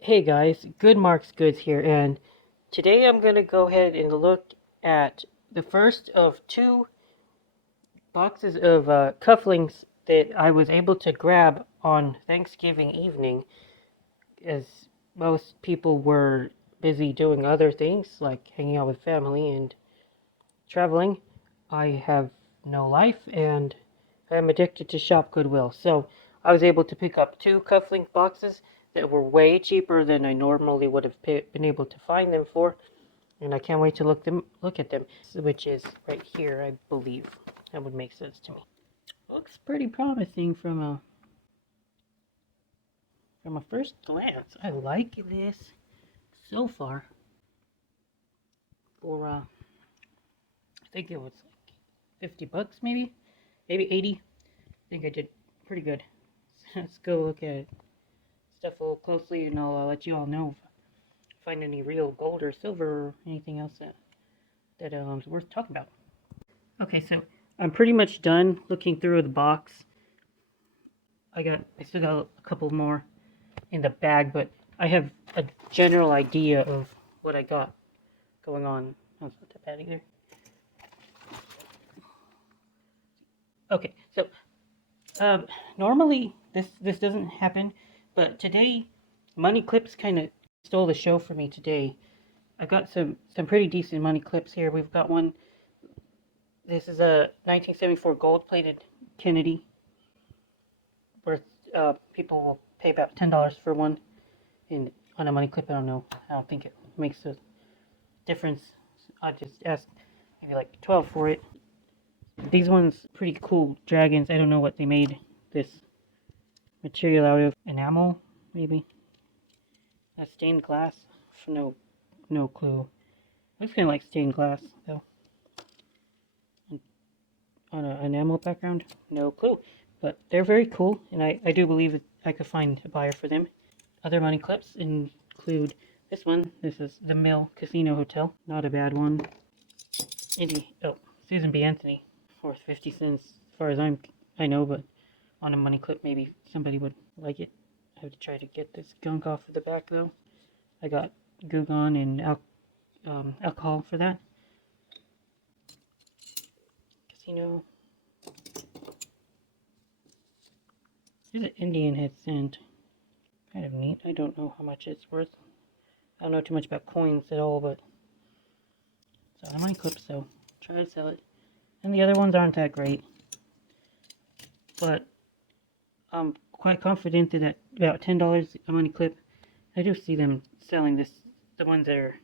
Hey guys, Good Marks Goods here, and today I'm going to go ahead and look at the first of two boxes of cufflinks that I was able to grab on Thanksgiving evening, as most people were busy doing other things like hanging out with family and traveling. I have no life and I'm addicted to shop Goodwill, so I was able to pick up two cufflink boxes that were way cheaper than I normally would have been able to find them for, and I can't wait to look at them, which is right here, I believe. That would make sense to me. Looks pretty promising from a first glance. I like this so far. For I think it was like $50 maybe 80. I think I did pretty good. Let's go look at stuff a little closely, and I'll let you all know if I find any real gold or silver or anything else that is worth talking about. Okay, so I'm pretty much done looking through the box. I still got a couple more in the bag, but I have a general idea of what I got going on. Oh, it's not that bad either. Okay, so normally this doesn't happen, but today money clips kind of stole the show for me today. I've got some pretty decent money clips here. We've got one. This is a 1974 gold-plated Kennedy. Worth people will pay about $10 for one. And on a money clip, I don't think it makes a difference. I just asked maybe like 12 for it. These ones pretty cool dragons. I don't know what they made this material out of. Enamel, maybe. Stained glass. No clue. Looks kind of like stained glass though. On an enamel background, no clue. But they're very cool, and I do believe that I could find a buyer for them. Other money clips include this one. This is the Mill Casino Hotel. Not a bad one. Susan B. Anthony, worth 50 cents as far as I know, but on a money clip maybe somebody would like it. I have to try to get this gunk off of the back though. I got Gugon and alcohol for that. Casino. Here's an Indian head cent. Kind of neat. I don't know how much it's worth. I don't know too much about coins at all, but it's on a money clip, so try to sell it. And the other ones aren't that great, but I'm quite confident that at about $10 a money clip, I do see them selling this. The ones that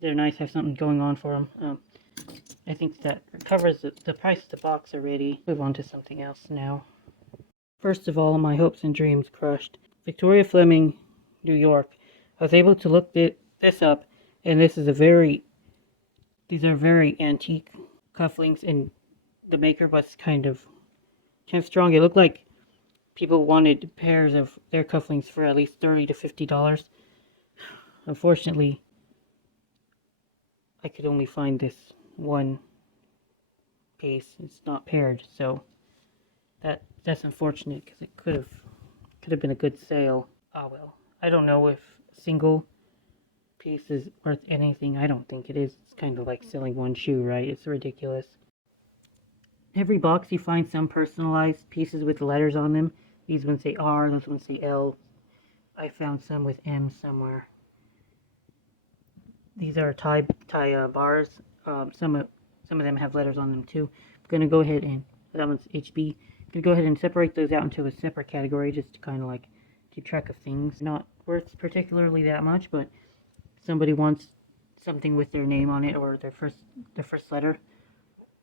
they're nice, have something going on for them. I think that covers the price of the box already. Move on to something else now. First of all, my hopes and dreams crushed. Victoria Fleming, New York. I was able to look this up, and these are very antique cufflinks, and the maker was kind of strong. It looked like people wanted pairs of their cufflinks for at least $30 to $50. Unfortunately, I could only find this one piece. It's not paired, so that's unfortunate because it could have been a good sale. Ah well. I don't know if single piece is worth anything. I don't think it is. It's kind of like selling one shoe, right? It's ridiculous. Every box you find some personalized pieces with letters on them. These ones say R, those ones say L. I found some with M somewhere. These are tie bars. Some of them have letters on them too. I'm gonna go ahead and that one's HB. I'm gonna go ahead and separate those out into a separate category just to kind of like keep track of things. Not worth particularly that much, but if somebody wants something with their name on it or their first letter,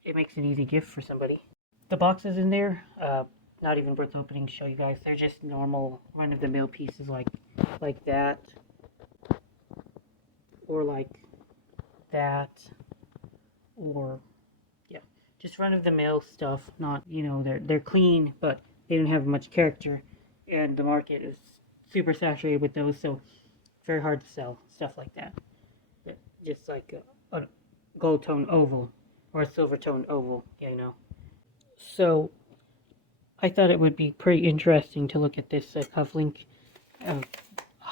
it makes an easy gift for somebody. The boxes in there, not even worth opening to show you guys. They're just normal run-of-the-mill pieces like that, or like that, or yeah, just run-of-the-mill stuff. Not, they're clean, but they don't have much character, and the market is super saturated with those, so very hard to sell stuff like that. Just like a gold tone oval or a silver tone oval, So I thought it would be pretty interesting to look at this cufflink.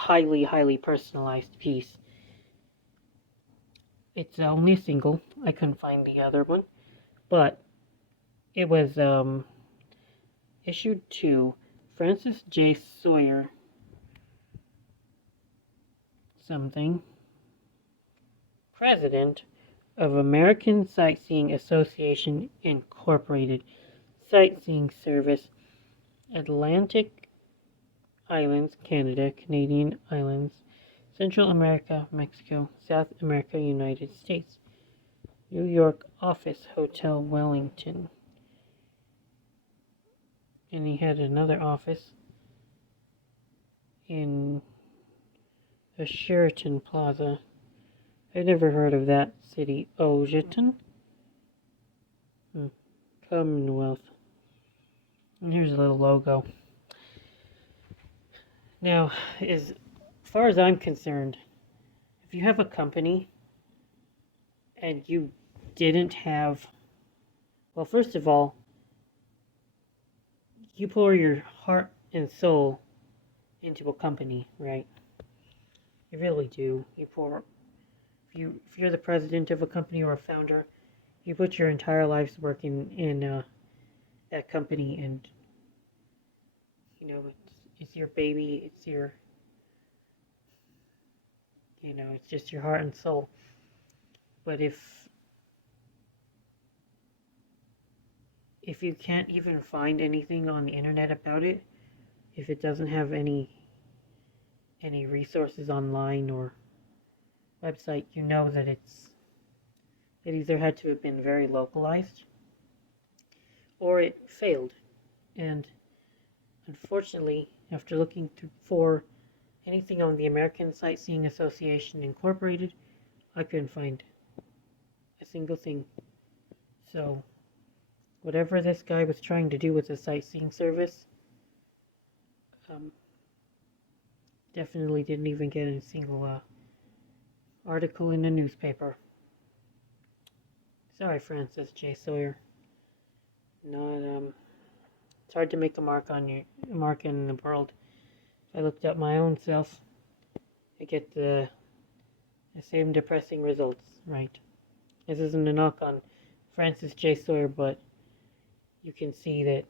highly, highly personalized piece. It's only a single. I couldn't find the other one, but it was issued to Francis J. Sawyer something, president of American Sightseeing Association Incorporated, sightseeing service, Atlantic Islands, Canada, Canadian Islands, Central America, Mexico, South America, United States, New York office, Hotel Wellington. And he had another office in the Sheraton Plaza. I've never heard of that city. Ogeton? Commonwealth. And here's a little logo. Now, as far as I'm concerned, if you have a company and you didn't have, well, first of all, you pour your heart and soul into a company, right? You really do. If you're the president of a company or a founder, you put your entire life's work in that company, and it's your baby. It's just your heart and soul. But if you can't even find anything on the internet about it, if it doesn't have any resources online or website, you know that it either had to have been very localized or it failed. And unfortunately, after looking for anything on the American Sightseeing Association Incorporated, I couldn't find a single thing. So whatever this guy was trying to do with the sightseeing service, definitely didn't even get a single article in the newspaper. Sorry, Francis J. Sawyer. It's hard to make a mark in the world. If I looked up my own self, I get the same depressing results, right? This isn't a knock on Francis J. Sawyer, but you can see that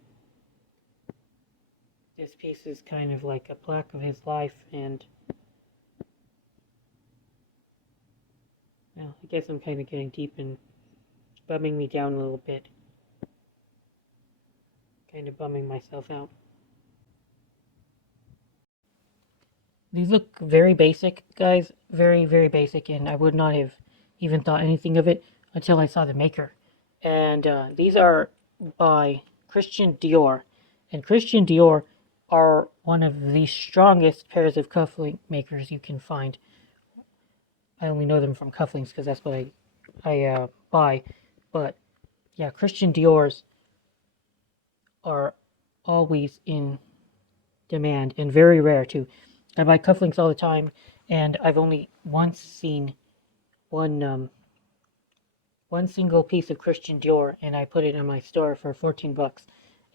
this piece is kind of like a plaque of his life, and well, I guess I'm kind of getting deep and bumming me down a little bit. Kind of bumming myself out. These look very basic, guys. Very, very basic, and I would not have even thought anything of it until I saw the maker. And these are by Christian Dior. And Christian Dior are one of the strongest pairs of cufflink makers you can find. I only know them from Cufflinks because that's what I buy. But yeah, Christian Dior's are always in demand and very rare too. I buy cufflinks all the time, and I've only once seen one single piece of Christian Dior, and I put it in my store for $14,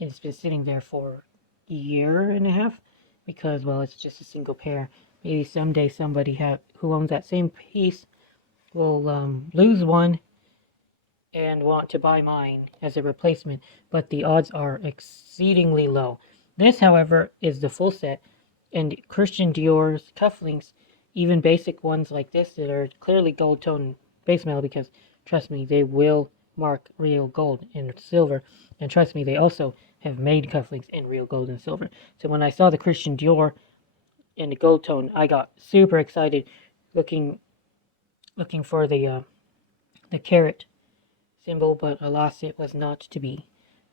and it's been sitting there for a year and a half because, well, it's just a single pair. Maybe someday somebody who owns that same piece will lose one and want to buy mine as a replacement, but the odds are exceedingly low. This, however, is the full set, and Christian Dior's cufflinks, even basic ones like this that are clearly gold tone base metal, because trust me, they will mark real gold and silver, and trust me, they also have made cufflinks in real gold and silver. So when I saw the Christian Dior in the gold tone, I got super excited, looking for the carat symbol, but alas, it was not to be.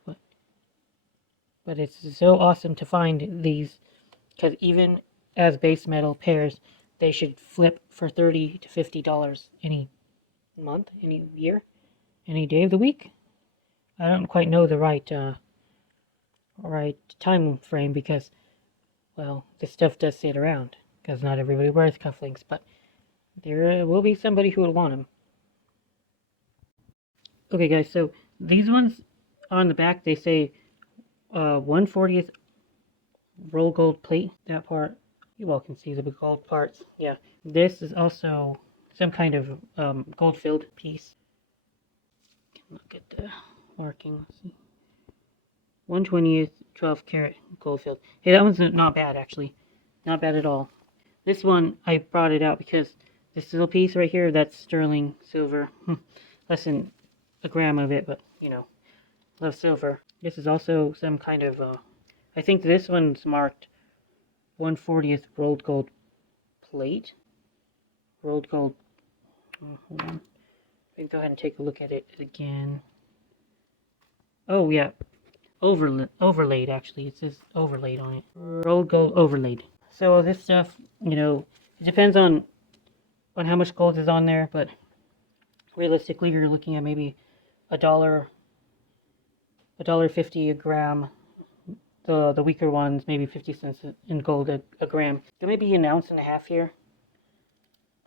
But it's so awesome to find these, because even as base metal pairs, they should flip for $30 to $50 any month, any year, any day of the week. I don't quite know the right time frame because, well, this stuff does sit around because not everybody wears cufflinks, but there will be somebody who will want them. Okay, guys, so these ones on the back, they say 1/40th roll gold plate. That part You all can see the gold parts. Yeah, this is also some kind of gold-filled piece. Look at the marking. Let's see. 1/20th 12 karat gold filled. Hey, that one's not bad actually. Not bad at all. This one, I brought it out because this little piece right here, that's sterling silver. Less than a gram of it, but you know, love silver. This is also some kind of, I think this one's marked 1/40th rolled gold plate. Rolled gold. Hold on. Let me go ahead and take a look at it again. Oh, yeah. Overlaid, actually. It says overlaid on it. Rolled gold overlaid. So this stuff, you know, it depends on how much gold is on there, but realistically, you're looking at maybe $1.50 a gram. The weaker ones, maybe 50 cents in gold a gram. There may be an ounce and a half here.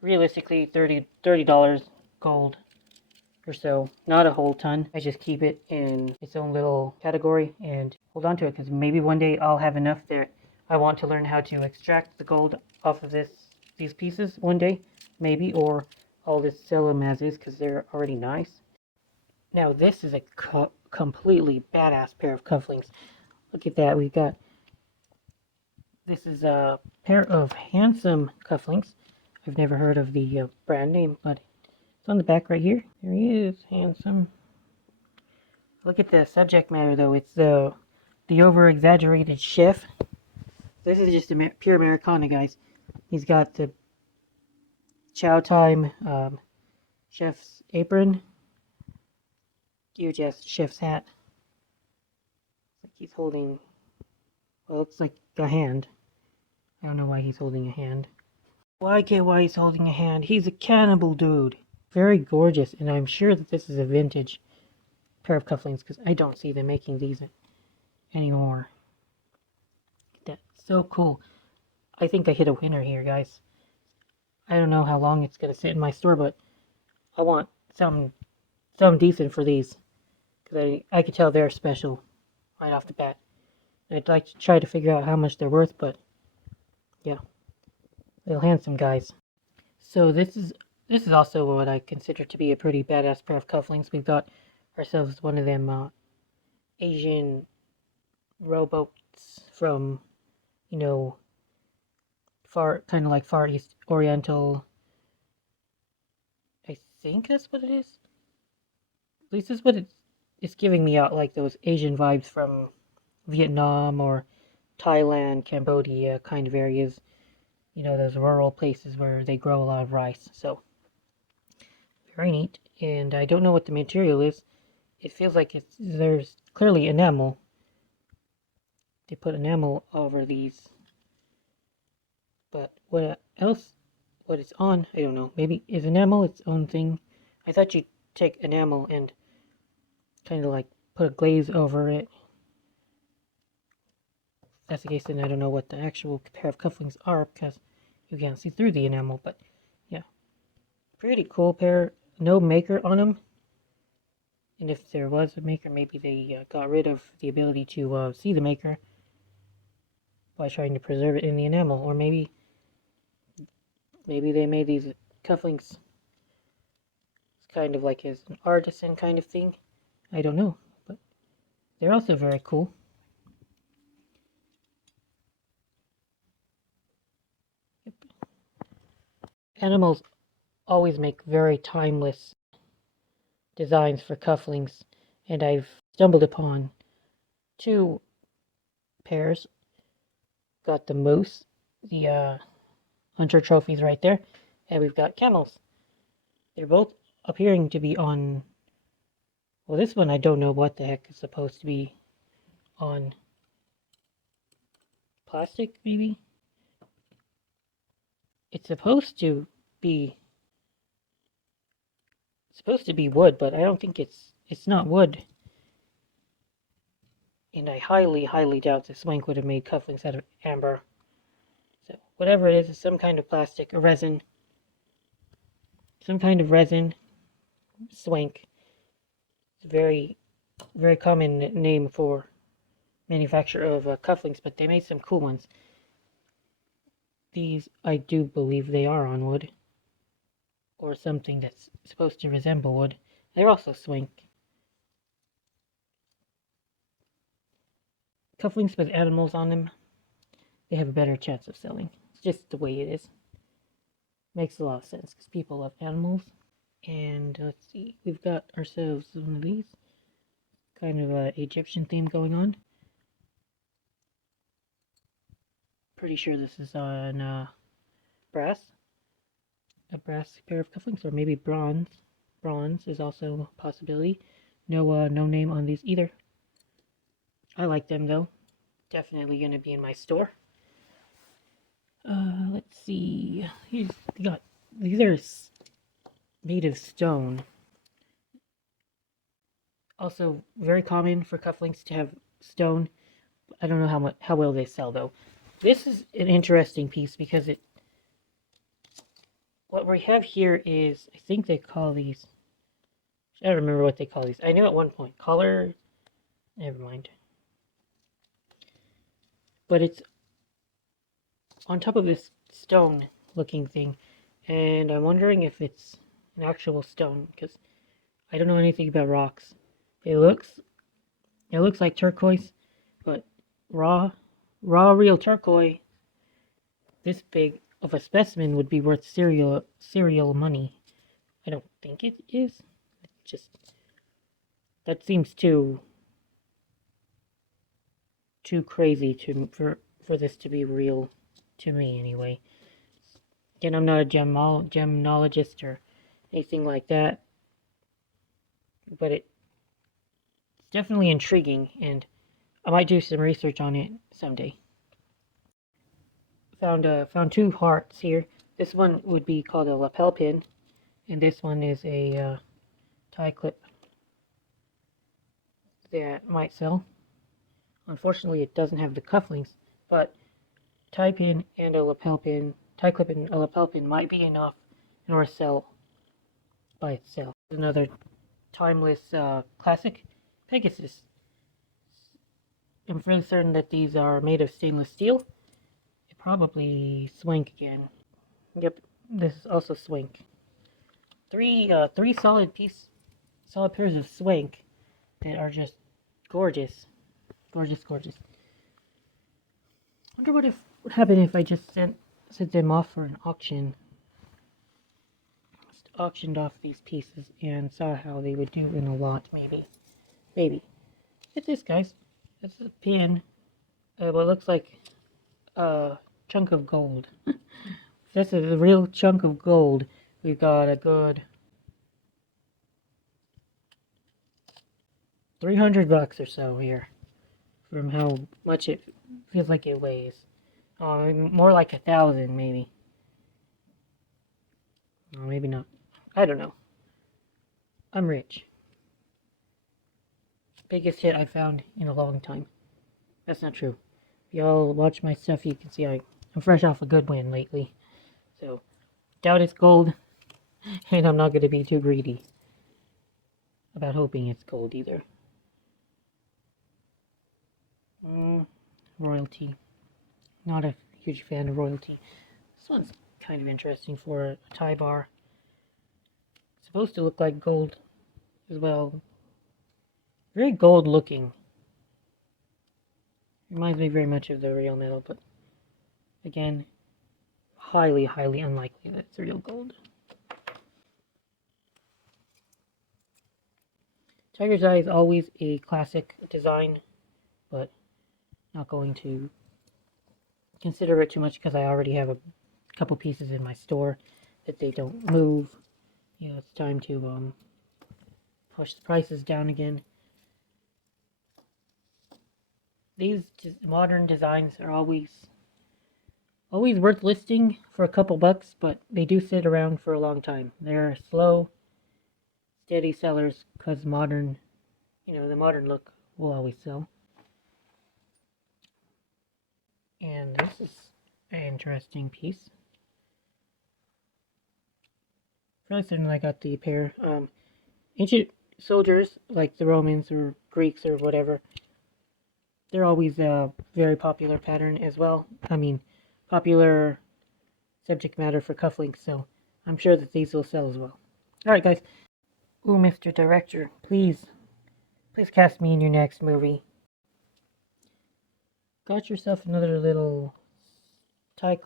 Realistically, $30 gold or so. Not a whole ton. I just keep it in its own little category and hold on to it because maybe one day I'll have enough there. I want to learn how to extract the gold off of these pieces one day, maybe, or I'll just sell them as is because they're already nice. Now this is a completely badass pair of cufflinks. Look at that. This is a pair of handsome cufflinks. I've never heard of the brand name, but it's on the back right here. There he is, handsome. Look at the subject matter though. It's the over-exaggerated chef. This is just a pure Americana, guys. He's got the chow time chef's apron. Huge ass chef's hat. Like he's holding, well, it looks like a hand. I don't know why he's holding a hand. Well, I get why he's holding a hand. He's a cannibal dude. Very gorgeous, and I'm sure that this is a vintage pair of cufflinks because I don't see them making these anymore. That's so cool. I think I hit a winner here, guys. I don't know how long it's gonna sit in my store, but I want some decent for these because I could tell they're special right off the bat. I'd like to try to figure out how much they're worth, but yeah, they're handsome guys. So this is also what I consider to be a pretty badass pair of cufflinks. We've got ourselves one of them Asian rowboats from, you know, kind of like Far East Oriental. I think that's what it is. At least that's what it's giving me out, like those Asian vibes from Vietnam or Thailand, Cambodia kind of areas. You know, those rural places where they grow a lot of rice. So very neat. And I don't know what the material is. It feels like there's clearly enamel. They put enamel over these. But what it's on, I don't know. Maybe is enamel its own thing? I thought you'd take enamel and kind of like put a glaze over it. If that's the case, then I don't know what the actual pair of cufflinks are because you can't see through the enamel. But yeah, pretty cool pair. No maker on them. And if there was a maker, maybe they got rid of the ability to see the maker by trying to preserve it in the enamel. Or maybe they made these cufflinks kind of like as an artisan kind of thing. I don't know, but they're also very cool. Yep. Animals always make very timeless designs for cufflinks, and I've stumbled upon two pairs. Got the moose, the hunter trophies right there, and we've got camels. They're both appearing to be on, well, this one I don't know what the heck is supposed to be on. Plastic, maybe? It's supposed to be wood, but I don't think it's not wood. And I highly doubt that Swank would have made cufflinks out of amber. So whatever it is some kind of plastic, a resin. Some kind of resin. Swank. It's a very common name for manufacturer of cufflinks, but they made some cool ones. These, I do believe they are on wood, or something that's supposed to resemble wood. They're also swink. Cufflinks with animals on them, they have a better chance of selling. It's just the way it is. Makes a lot of sense because people love animals. And let's see, we've got ourselves one of these. Kind of a Egyptian theme going on. Pretty sure this is on brass. A brass pair of cufflinks, or maybe bronze. Bronze is also a possibility. No name on these either. I like them though. Definitely gonna be in my store. Let's see. These are made of stone. Also, very common for cufflinks to have stone. I don't know how well they sell though. This is an interesting piece because what we have here is, I think they call these, I don't remember what they call these. I knew at one point collar. Never mind. But it's on top of this stone looking thing, and I'm wondering if it's an actual stone because I don't know anything about rocks. It looks like turquoise, but raw real turquoise this big of a specimen would be worth serial money. I don't think it is. It just, that seems too crazy for this to be real to me anyway. Again, I'm not a gemologist or anything like that, but it's definitely intriguing, and I might do some research on it someday. Found two hearts here. This one would be called a lapel pin, and this one is a tie clip that might sell. Unfortunately, it doesn't have the cufflinks, but tie pin and a lapel pin, tie clip and a lapel pin might be enough in order to sell by itself. Another timeless classic, Pegasus. I'm fairly certain that these are made of stainless steel. It probably Swank again. Yep, this is also Swank. Three solid pairs of Swank that are just gorgeous. Gorgeous. Wonder what happened if I just sent them off for an auction. Just auctioned off these pieces and saw how they would do in a lot, maybe. Look at this, guys. That's a pin. What looks like a chunk of gold. This is a real chunk of gold. We've got a good $300 or so here, from how much it feels like it weighs. More like 1,000 maybe. Or maybe not. I don't know. I'm rich. Biggest hit I found in a long time. That's not true. If y'all watch my stuff, you can see I'm fresh off a good win lately. So, doubt it's gold, and I'm not going to be too greedy about hoping it's gold either. Royalty. Not a huge fan of royalty. This one's kind of interesting for a tie bar. It's supposed to look like gold as well. Very gold looking. Reminds me very much of the real metal, but again, highly unlikely that it's real gold. Tiger's Eye is always a classic design, but not going to consider it too much because I already have a couple pieces in my store that they don't move. It's time to push the prices down again. These modern designs are always worth listing for a couple bucks, but they do sit around for a long time. They're slow, steady sellers because the modern look will always sell. And this is an interesting piece. Fairly certain I got the pair. Ancient soldiers like the Romans or Greeks or whatever, they're always a very popular pattern as well. I mean, popular subject matter for cufflinks, so I'm sure that these will sell as well. Alright guys. Ooh, Mr. Director, please cast me in your next movie. Got yourself another little tie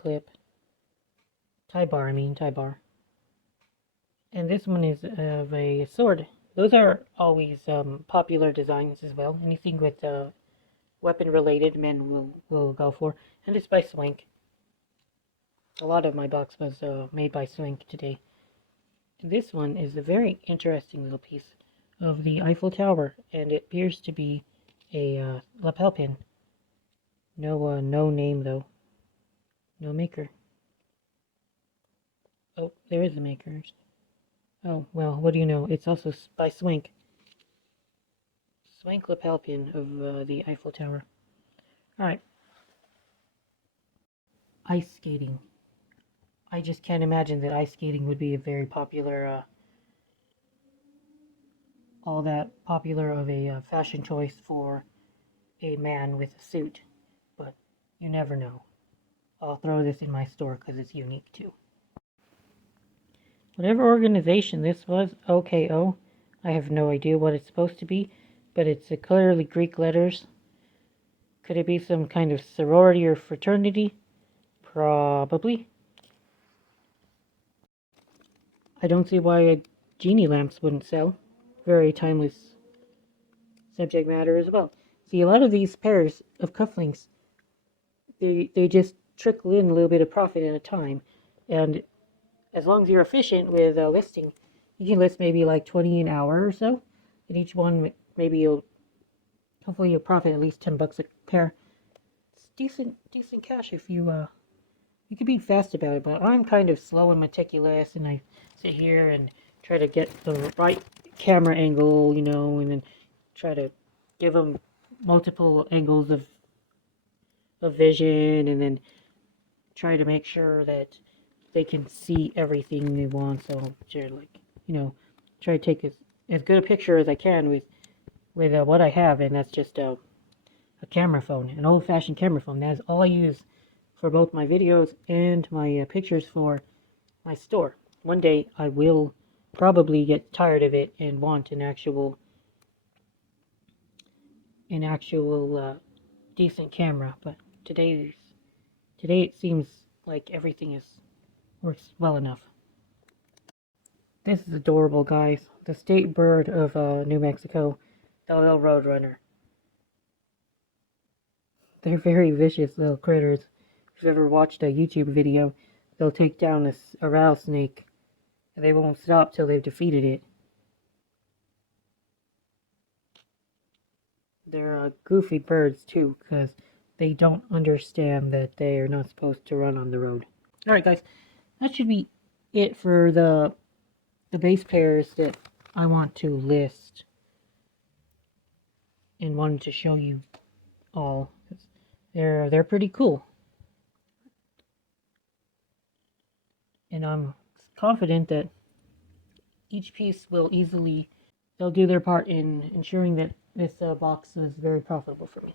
bar. And this one is of a sword. Those are always popular designs as well. Anything with weapon related, men will go for. And it's by Swank. A lot of my box was made by Swank today. And this one is a very interesting little piece of the Eiffel Tower, and it appears to be a lapel pin. No name though. No maker. Oh, there is a maker. Oh, well, what do you know? It's also by Swank. Swank lapel pin of the Eiffel Tower. Alright. Ice skating. I just can't imagine that ice skating would be a very popular, all that popular of a fashion choice for a man with a suit. But you never know. I'll throw this in my store because it's unique too. Whatever organization this was, OKO, I have no idea what it's supposed to be, but it's clearly Greek letters. Could it be some kind of sorority or fraternity? Probably. I don't see why genie lamps wouldn't sell. Very timeless subject matter as well. See, a lot of these pairs of cufflinks, they just trickle in a little bit of profit at a time, and as long as you're efficient with listing, you can list maybe like 20 an hour or so, and each one maybe hopefully you'll profit at least $10 a pair. It's decent cash if you can be fast about it, but I'm kind of slow and meticulous, and I sit here and try to get the right camera angle, and then try to give them multiple angles of vision, and then try to make sure that they can see everything they want. So sure, try to take as good a picture as I can with what I have, and that's just a camera phone, an old-fashioned camera phone. That's all I use for both my videos and my pictures for my store. One day I will probably get tired of it and want an actual decent camera, but today it seems like everything works well enough. This is adorable, guys. The state bird of New Mexico, the little roadrunner. They're very vicious little critters. If you've ever watched a YouTube video, they'll take down a rattlesnake, and they won't stop till they've defeated it. They're goofy birds too, because they don't understand that they are not supposed to run on the road. Alright guys, that should be it for the base pairs that I want to list and wanted to show you all. They're pretty cool. And I'm confident that each piece they'll do their part in ensuring that this box is very profitable for me.